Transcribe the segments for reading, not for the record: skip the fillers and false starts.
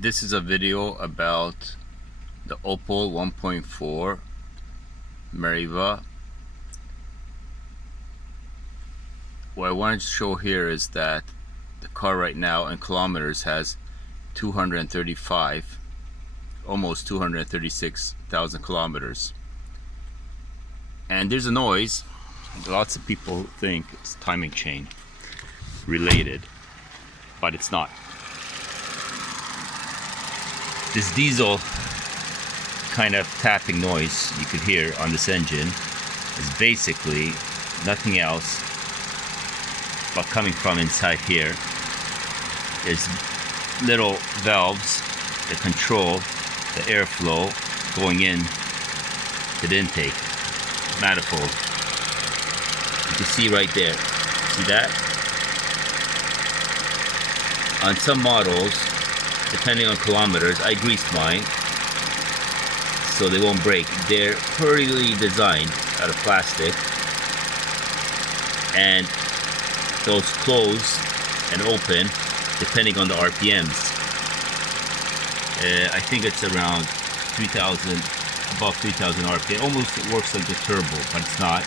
This is a video about the Opel 1.4 Meriva. What I wanted to show here is that the car right now in kilometers has 235, almost 236,000 kilometers. And there's a noise. Lots of people think it's timing chain related, but it's not. This diesel kind of tapping noise you could hear on this engine is basically nothing else but coming from inside here. There's little valves that control the airflow going in to the intake manifold. You can see right there. See that? On some models, depending on kilometers, I greased mine so they won't break. They're poorly designed out of plastic, and those close and open depending on the RPMs. I think it's around 3,000, above 3,000 RPM. Almost it works like the turbo, but it's not.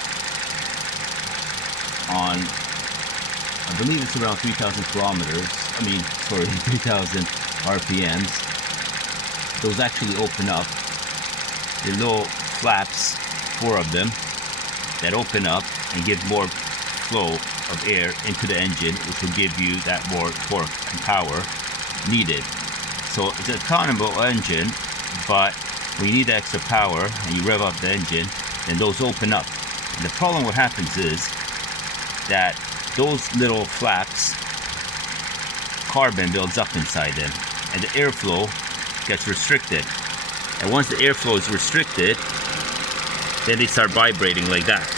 I believe it's around 3,000 kilometers. 3,000 RPMs. Those actually open up. The little flaps, 4 of them, that open up and give more flow of air into the engine, which will give you that more torque and power needed. So it's a autonomous engine, but when you need the extra power and you rev up the engine, then those open up. And the problem what happens is that those little flaps, carbon builds up inside them, and the airflow gets restricted. And once the airflow is restricted, then they start vibrating like that.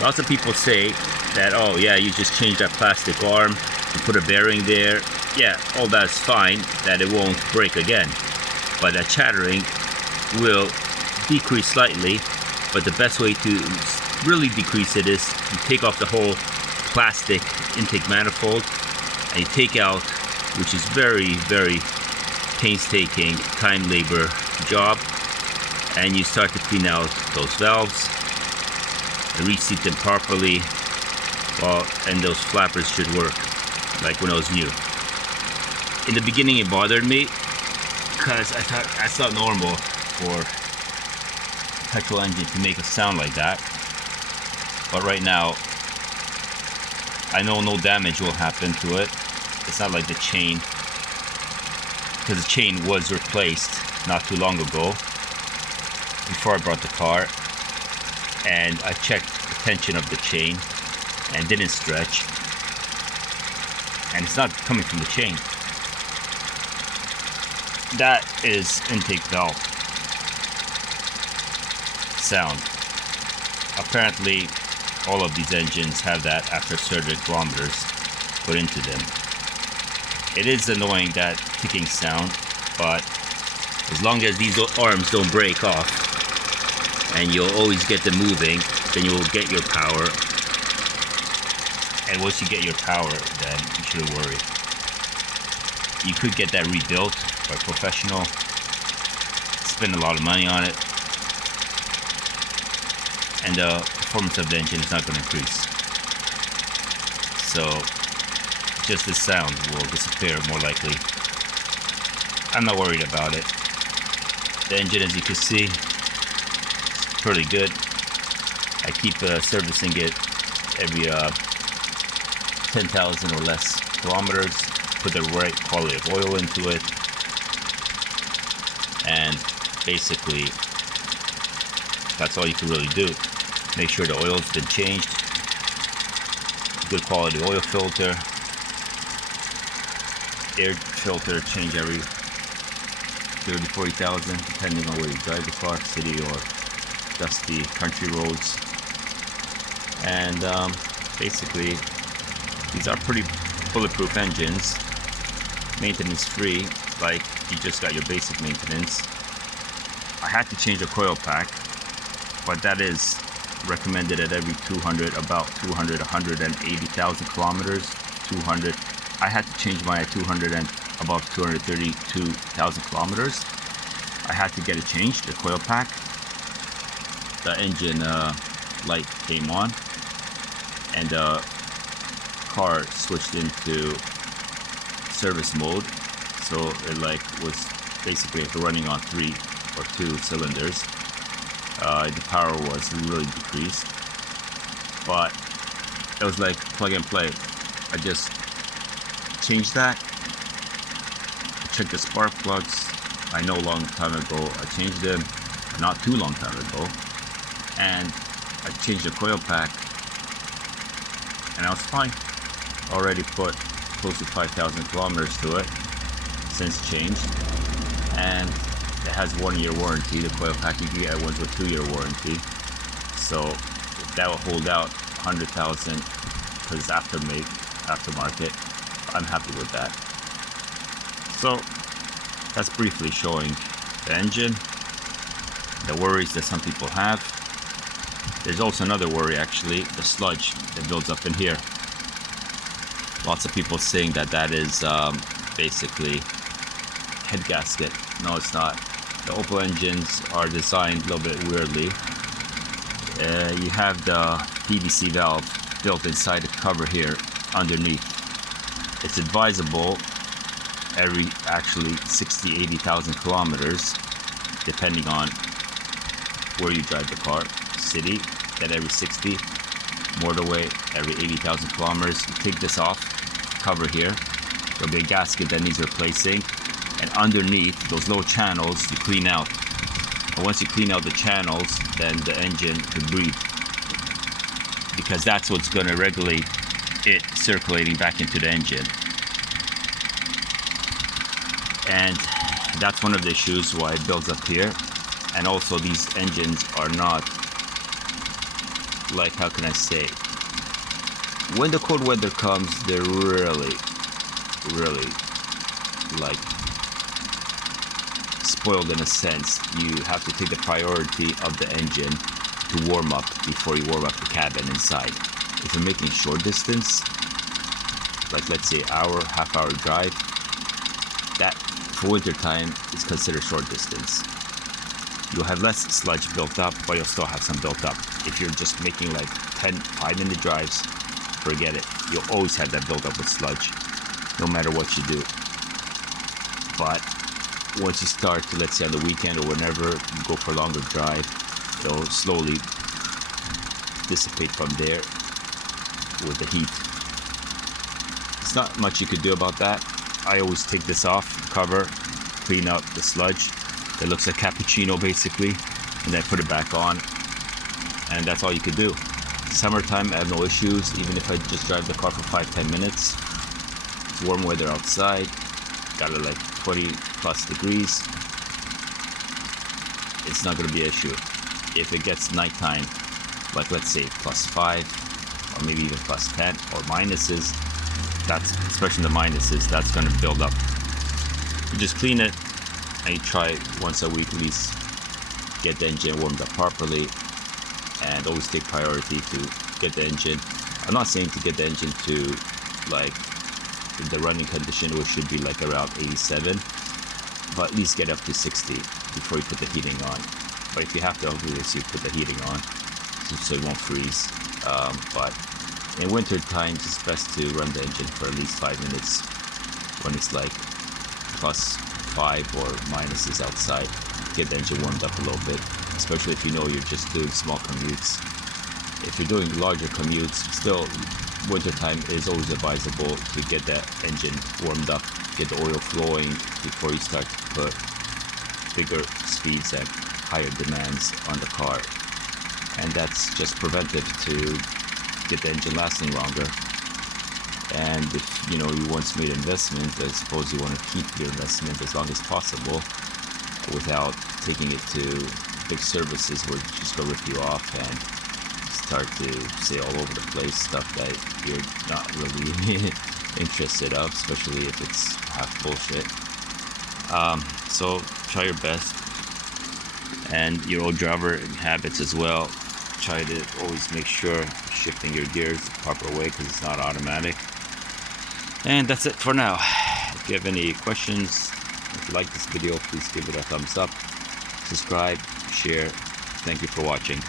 Lots of people say that, oh yeah, you just change that plastic arm, you put a bearing there, yeah, all that's fine, that it won't break again. But that chattering will decrease slightly, but the best way to really decrease it is you take off the whole plastic intake manifold and you take out, which is very, very painstaking, time labor job, and you start to clean out those valves and reseat them properly. Well, and those flappers should work like when I was new. In the beginning it bothered me because I thought that's not normal for a petrol engine to make a sound like that. But right now I know no damage will happen to it. It's not like the chain, because the chain was replaced not too long ago before I brought the car, and I checked the tension of the chain and didn't stretch, and it's not coming from the chain. That is intake valve sound. Apparently all of these engines have that after certain kilometers put into them. It is annoying, that ticking sound, but as long as these arms don't break off and you'll always get them moving, then you will get your power. And once you get your power, then you shouldn't worry. You could get that rebuilt by a professional, spend a lot of money on it, and the performance of the engine is not going to increase. So just the sound will disappear more likely. I'm not worried about it. The engine, as you can see, is pretty good. I keep servicing it every 10,000 or less kilometers. Put the right quality of oil into it, and basically that's all you can really do. Make sure the oil's been changed, good quality oil filter, air filter change every 30,000-40,000 depending on where you drive the car, city or dusty country roads. And basically these are pretty bulletproof engines, maintenance free, like you just got your basic maintenance. I had to change the coil pack, but that is recommended at every 180,000 kilometers, 200 I had to change my 200 and above 232,000 kilometers. I had to get it changed, the coil pack. The engine light came on, and the car switched into service mode, so it like was basically running on 3 or 2 cylinders. The power was really decreased, but it was like plug and play. I just changed that, checked the spark plugs. I know a long time ago I changed them, not too long time ago, and I changed the coil pack, and I was fine. Already put close to 5,000 kilometers to it since changed, and it has 1-year warranty. The coil pack you can get ones with 2-year warranty, so if that will hold out 100,000 because it's aftermarket, I'm happy with that. So that's briefly showing the engine, the worries that some people have. There's also another worry, actually, the sludge that builds up in here. Lots of people saying that that is basically head gasket. No, it's not. The Opel engines are designed a little bit weirdly. You have the PVC valve built inside the cover here underneath. It's advisable every actually 80,000 kilometers, depending on where you drive the car. City, then every 60. Motorway, every 80,000 kilometers. You take this off, cover here. There'll be a gasket that needs replacing, and underneath those low channels you clean out. And once you clean out the channels, then the engine could breathe, because that's what's going to regulate it circulating back into the engine. And that's one of the issues why it builds up here. And also, these engines are not, like, how can I say, when the cold weather comes, they're really like spoiled in a sense. You have to take the priority of the engine to warm up before you warm up the cabin inside. If you're making short distance, like let's say hour, half-hour drive, that for winter time is considered short distance. You'll have less sludge built up, but you'll still have some built up. If you're just making like 10 5-minute drives, forget it. You'll always have that built up with sludge, no matter what you do. But once you start to, let's say on the weekend or whenever you go for a longer drive, it'll slowly dissipate from there with the heat. It's not much you could do about that. I always take this off, cover, clean out the sludge that looks like cappuccino basically, and then put it back on, and that's all you could do. Summertime, I have no issues. Even if I just drive the car for 5-10 minutes, it's warm weather outside, got it like 20 plus degrees, it's not going to be an issue. If it gets nighttime, like let's say +5 or maybe even +10 or minuses, that's, especially the minuses, that's going to build up. You just clean it, and you try once a week at least, get the engine warmed up properly, and always take priority to get the engine. I'm not saying to get the engine to like the running condition, which should be like around 87, but at least get up to 60 before you put the heating on. But if you have to, obviously you put the heating on so it won't freeze. But in winter times, it's best to run the engine for at least 5 minutes when it's like +5 or minuses outside. Get the engine warmed up a little bit, especially if you know you're just doing small commutes. If you're doing larger commutes, still wintertime is always advisable to get that engine warmed up, get the oil flowing before you start to put bigger speeds and higher demands on the car. And that's just preventive to get the engine lasting longer. And if you know you once made an investment, I suppose you want to keep your investment as long as possible without taking it to big services where it's just going to rip you off and start to say all over the place stuff that you're not really interested of, especially if it's half bullshit. So try your best, and your old driver habits as well. Try to always make sure shifting your gears the proper way, because it's not automatic. And that's it for now. If you have any questions, if you like this video, please give it a thumbs up, subscribe, share. Thank you for watching.